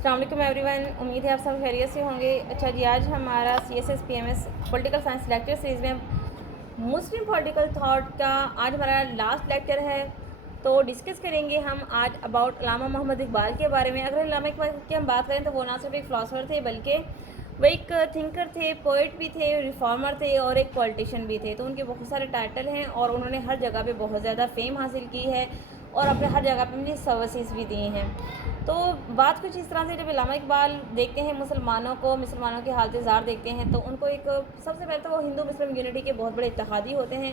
अस्सलाम वालेकुम एवरीवन, उम्मीद है आप सब खैरियत से होंगे। अच्छा जी, आज हमारा CSS PMS political science lecture series में मुस्लिम पॉलिटिकल थॉट का आज हमारा लास्ट लेक्चर है। तो डिस्कस करेंगे हम आज अबाउट अल्लामा मोहम्मद इकबाल के बारे में। अगर अल्लामा इकबाल की हम बात करें तो वो ना सिर्फ एक फ़िलासफ़र थे बल्कि वो एक थिंकर थे, पोइट भी थे, रिफॉर्मर थे और एक पॉलिटिशियन भी थे। तो उनके बहुत सारे टाइटल हैं और उन्होंने हर जगह पे बहुत ज़्यादा फेम हासिल की है और अपने हर जगह पे अपनी सर्विसेज भी दी हैं। तो बात कुछ इस तरह से, जब अल्लामा इकबाल देखते हैं मुसलमानों के हालत ज़ार देखते हैं तो उनको एक सबसे पहले तो वो हिंदू मुस्लिम यूनिटी के बहुत बड़े इत्तेहादी होते हैं।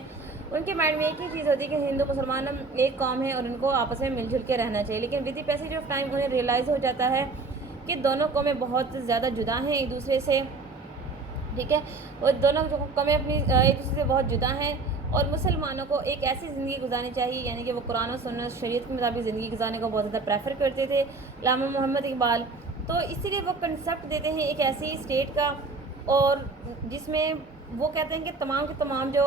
उनके माइंड में एक ही चीज़ होती है कि हिंदू मुसलमान एक कौम है और उनको आपस में मिलजुल के रहना चाहिए। लेकिन with the passage of time उन्हें रियलाइज़ हो जाता है कि दोनों कौमें बहुत ज़्यादा जुदा हैं एक दूसरे से, ठीक है। वो दोनों कौमें अपनी एक दूसरे से बहुत जुदा हैं और मुसलमानों को एक ऐसी ज़िंदगी गुजारनी चाहिए, यानी कि वो कुरान और सुन्नत शरीयत के मुताबिक ज़िंदगी गुजारने को बहुत ज़्यादा प्रेफर करते थे अल्लामा मोहम्मद इकबाल। तो इसीलिए वो कंसेप्ट देते हैं एक ऐसी स्टेट का, और जिसमें वो कहते हैं कि तमाम के तमाम जो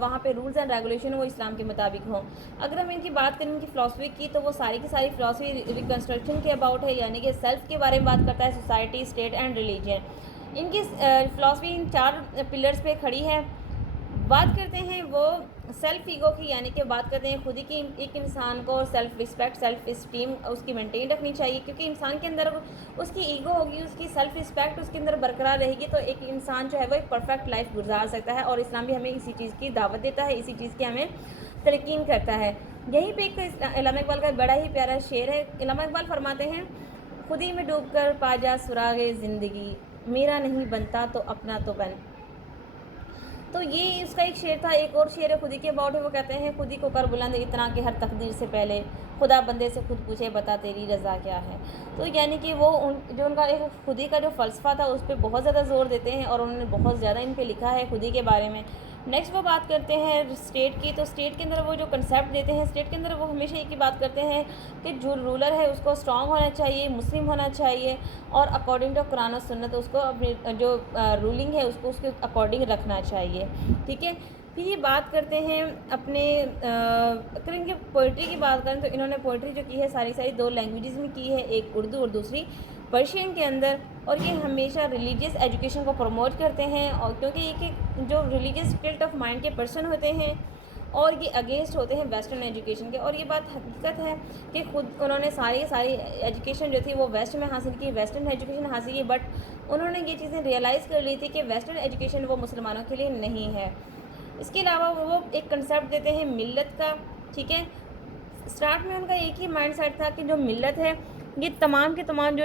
वहाँ पे रूल्स एंड रेगुलेशन वो इस्लाम के मुताबिक हों। अगर हम इनकी बात करें इनकी फ़िलासफ़ी की, तो वो सारी की सारी फ़िलासफ़ी रिकन्स्ट्रक्शन के अबाउट है, यानी कि सेल्फ़ के बारे में बात करता है, सोसाइटी, स्टेट एंड रिलीजन। इनकी फ़िलासफ़ी इन 4 पिलर्स पे खड़ी है। बात करते हैं वो सेल्फ़ ईगो की, यानी कि बात करते हैं खुद ही कि एक इंसान को सेल्फ़ रिस्पेक्ट, सेल्फ़ इस्टीम उसकी मेंटेन रखनी चाहिए, क्योंकि इंसान के अंदर उसकी ईगो होगी, उसकी सेल्फ़ रिस्पेक्ट उसके अंदर बरकरार रहेगी तो एक इंसान जो है वो एक परफेक्ट लाइफ गुजार सकता है। और इस्लाम भी हमें इसी चीज़ की दावत देता है, इसी चीज़ की हमें तलकीन करता है। यहीं पे एक अल्लामा इकबाल का बड़ा ही प्यारा शेर है। अल्लामा इकबाल फरमाते हैं, खुद ही में डूब कर पा जा सुरागे ज़िंदगी, मेरा नहीं बनता तो अपना तो बन। तो ये इसका एक शेर था। एक और शेर है खुदी के अबाउट है, वो कहते हैं, खुदी को कर बुलंद इतना कि हर तकदीर से पहले खुदा बंदे से खुद पूछे बता तेरी रज़ा क्या है। तो यानी कि वो जो उनका एक खुदी का जो फ़लसफ़ा था उस पर बहुत ज़्यादा ज़ोर देते हैं और उन्होंने बहुत ज़्यादा इन पे लिखा है खुदी के बारे में। नेक्स्ट वो बात करते हैं स्टेट की। तो स्टेट के अंदर वो जो कंसेप्ट देते हैं, स्टेट के अंदर वो हमेशा एक ही बात करते हैं कि जो रूलर है उसको स्ट्रॉन्ग होना चाहिए, मुस्लिम होना चाहिए और अकॉर्डिंग टू कुरान और सुन्नत उसको अपनी जो रूलिंग है उसको उसके अकॉर्डिंग रखना चाहिए, ठीक है। फिर ये बात करते हैं अपने अगर इनकी पोइट्री की बात करें तो इन्होंने पोइट्री जो की है सारी सारी 2 लैंग्वेजेस में की है, एक उर्दू और दूसरी पर्शियन के अंदर। और ये हमेशा रिलीजियस एजुकेशन को प्रमोट करते हैं, और क्योंकि ये जो रिलीजियस स्टेट ऑफ माइंड के पर्सन होते हैं और ये अगेंस्ट होते हैं वेस्टर्न एजुकेशन के। और ये बात हकीकत है कि खुद उन्होंने सारी एजुकेशन जो थी वो वेस्ट में हासिल की, वेस्टर्न एजुकेशन हासिल की, बट उन्होंने ये चीज़ें रियलाइज़ कर ली थी कि वेस्टर्न एजुकेशन वो मुसलमानों के लिए नहीं है। इसके अलावा वो एक कंसेप्ट देते हैं मिल्लत का, ठीक है। स्टार्ट में उनका एक ही माइंड सेट था कि जो मिल्लत है ये तमाम के तमाम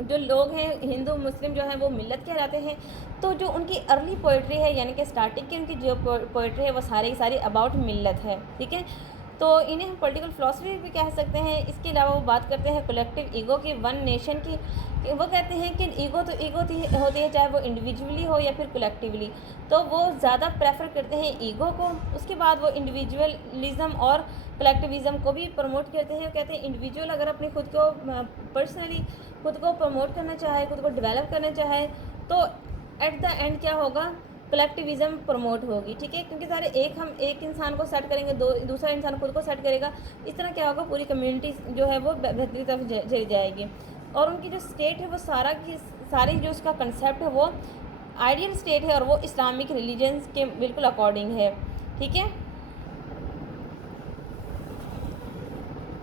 जो लोग हैं हिंदू मुस्लिम जो हैं वो मिल्लत कहलाते हैं। तो जो उनकी अर्ली पोइट्री है, यानी कि स्टार्टिंग की उनकी जो पोइट्री है वो सारी की सारी अबाउट मिल्लत है, ठीक है। तो इन्हें हम पॉलिटिकल फ़िलासफ़ी भी कह सकते हैं। इसके अलावा वो बात करते हैं कलेक्टिव ईगो की, वन नेशन की। वो कहते हैं कि ईगो होती है, चाहे वो इंडिविजुअली हो या फिर कलेक्टिवली। तो वो ज़्यादा प्रेफर करते हैं ईगो को, उसके बाद वो इंडिविजुअलिज़म और कलेक्टिविज़म को भी प्रमोट करते हैं। कहते हैं इंडिविजुअल अगर अपनी खुद को पर्सनली खुद को प्रमोट करना चाहे, खुद को डेवलप करना चाहे, तो एट द एंड क्या होगा, कलेक्टिविज़म प्रमोट होगी, ठीक है। क्योंकि सारे हम एक इंसान को सेट करेंगे, दूसरा इंसान खुद को सेट करेगा, इस तरह क्या होगा, पूरी कम्युनिटी जो है वो बेहतरी तरफ चली जाएगी। और उनकी जो स्टेट है वो सारी जो उसका कंसेप्ट है वो आइडियल स्टेट है और वो इस्लामिक रिलीजन्स के बिल्कुल अकॉर्डिंग है, ठीक है।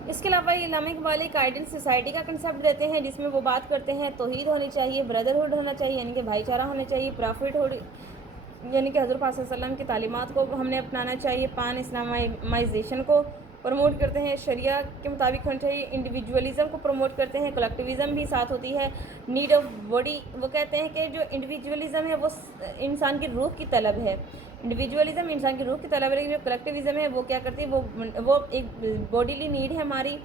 इसके अलावा ये अल्लामा इकबाल एक आइडियल सोसाइटी का कंसेप्ट देते हैं, जिसमें वो बात करते हैं तौहीद होनी चाहिए, ब्रदरहुड होना चाहिए, यानी कि भाईचारा होना चाहिए, प्रॉफिटहुड यानी कि हज़रत पाक सल्लल्लाहु अलैहि वसल्लम की तालीमात को हमने अपनाना चाहिए, पान इस्लामाइजेशन को प्रमोट करते हैं, शरिया के मुताबिक होना चाहिए, इंडिविजुअलिज़म को प्रमोट करते हैं, कलेक्टिविज़म भी साथ होती है, नीड ऑफ बॉडी। वो कहते हैं कि जो इंडिविजुअलिज़म है वो इंसान की रूह की तलब है, इंडिविजुअलिज़म इंसान की रूह की तलब है, लेकिन जो कलेक्टिविज़म है वो क्या करती है, वो एक बॉडीली नीड है हमारी।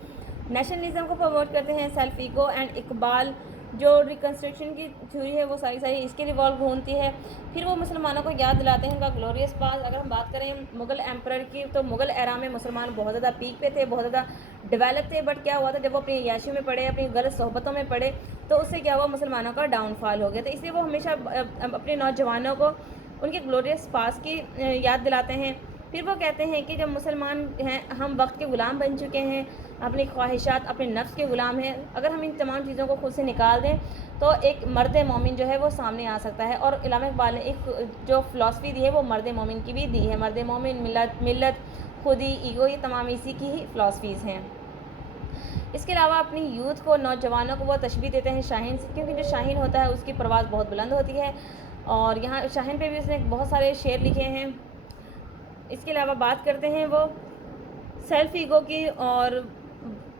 नेशनलिज़म को प्रमोट करते हैं, सेल्फ ईगो एंड इकबाल जो रिकन्स्ट्रक्शन की थ्योरी है वो सारी इसके रिवॉल्व घूमती है। फिर वो मुसलमानों को याद दिलाते हैं उनका ग्लोरियस पास। अगर हम बात करें मुग़ल एम्परर की, तो मुग़ल एरा में मुसलमान बहुत ज़्यादा पीक पे थे, बहुत ज़्यादा डेवलप थे, बट क्या हुआ था, जब वो अपनी अय्याशियों में पड़े, अपनी गलत सोहबतों में पड़े, तो उससे क्या हुआ, मुसलमानों का डाउनफॉल हो गया। तो इसलिए वो हमेशा अपने नौजवानों को उनके ग्लोरियस पास की याद दिलाते हैं। फिर वो कहते हैं कि जब मुसलमान हैं हम वक्त के ग़ुलाम बन चुके हैं, اپنی خواہشات، اپنے نفس کے غلام ہیں. اگر ہم ان تمام چیزوں کو خود سے نکال دیں تو ایک مرد مومن جو ہے وہ سامنے آ سکتا ہے. اور علامہ اقبال نے ایک جو فلاسفی دی ہے وہ مرد مومن کی بھی دی ہے. مرد مومن، ملت، خودی، ایگو، یہ تمام اسی کی ہی فلاسفیز ہیں. اس کے علاوہ اپنی یوتھ کو، نوجوانوں کو وہ تشبیہ دیتے ہیں شاہین سے، کیونکہ جو شاہین ہوتا ہے اس کی پرواز بہت بلند ہوتی ہے. اور یہاں شاہین پہ بھی اس نے بہت سارے شعر لکھے ہیں. اس کے علاوہ بات کرتے ہیں وہ سیلف ایگو کی. اور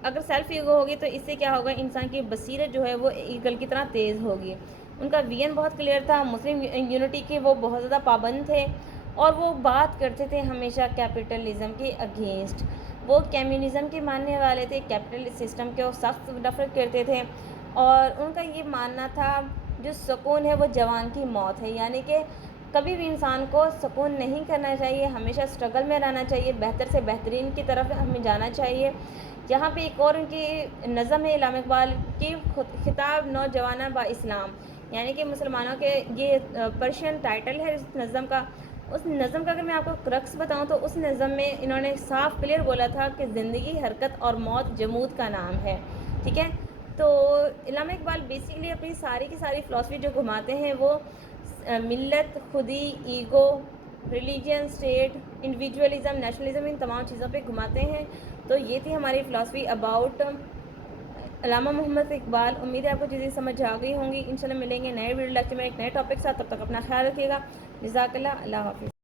اگر سیلف ایگو ہوگی تو اس سے کیا ہوگا، انسان کی بصیرت جو ہے وہ ایگل کی طرح تیز ہوگی. ان کا ویژن بہت کلیئر تھا. مسلم یونٹی کے وہ بہت زیادہ پابند تھے اور وہ بات کرتے تھے ہمیشہ کیپٹلزم کے اگینسٹ. وہ کمیونزم کے ماننے والے تھے، کیپٹل سسٹم کے وہ سخت نفرت کرتے تھے. اور ان کا یہ ماننا تھا جو سکون ہے وہ جوان کی موت ہے، یعنی کہ کبھی بھی انسان کو سکون نہیں کرنا چاہیے، ہمیشہ اسٹرگل میں رہنا چاہیے، بہتر سے بہترین کی طرف ہمیں جانا چاہیے. یہاں پہ ایک اور ان کی نظم ہے علامہ اقبال کی، خطاب نوجوانہ با اسلام، یعنی کہ مسلمانوں کے، یہ پرشین ٹائٹل ہے اس نظم کا. اس نظم کا اگر میں آپ کو کرکس بتاؤں تو اس نظم میں انہوں نے صاف کلیئر بولا تھا کہ زندگی، حرکت اور موت جمود کا نام ہے. ٹھیک ہے. تو علامہ اقبال بیسیکلی اپنی ساری کی ساری فلاسفی جو گھماتے ہیں وہ ملت، خودی، ego, religion, state, individualism, nationalism, ان تمام چیزوں پہ گھماتے ہیں. تو یہ تھی ہماری فلاسفی اباؤٹ علامہ محمد اقبال. امید ہے آپ کو چیزیں سمجھ آ گئی ہوں گی. انشاءاللہ ملیں گے نئے ویڈیو لیکچر میں ایک نئے ٹاپک کے ساتھ. تب تک اپنا خیال رکھیے گا. جزاک اللہ. اللہ حافظ.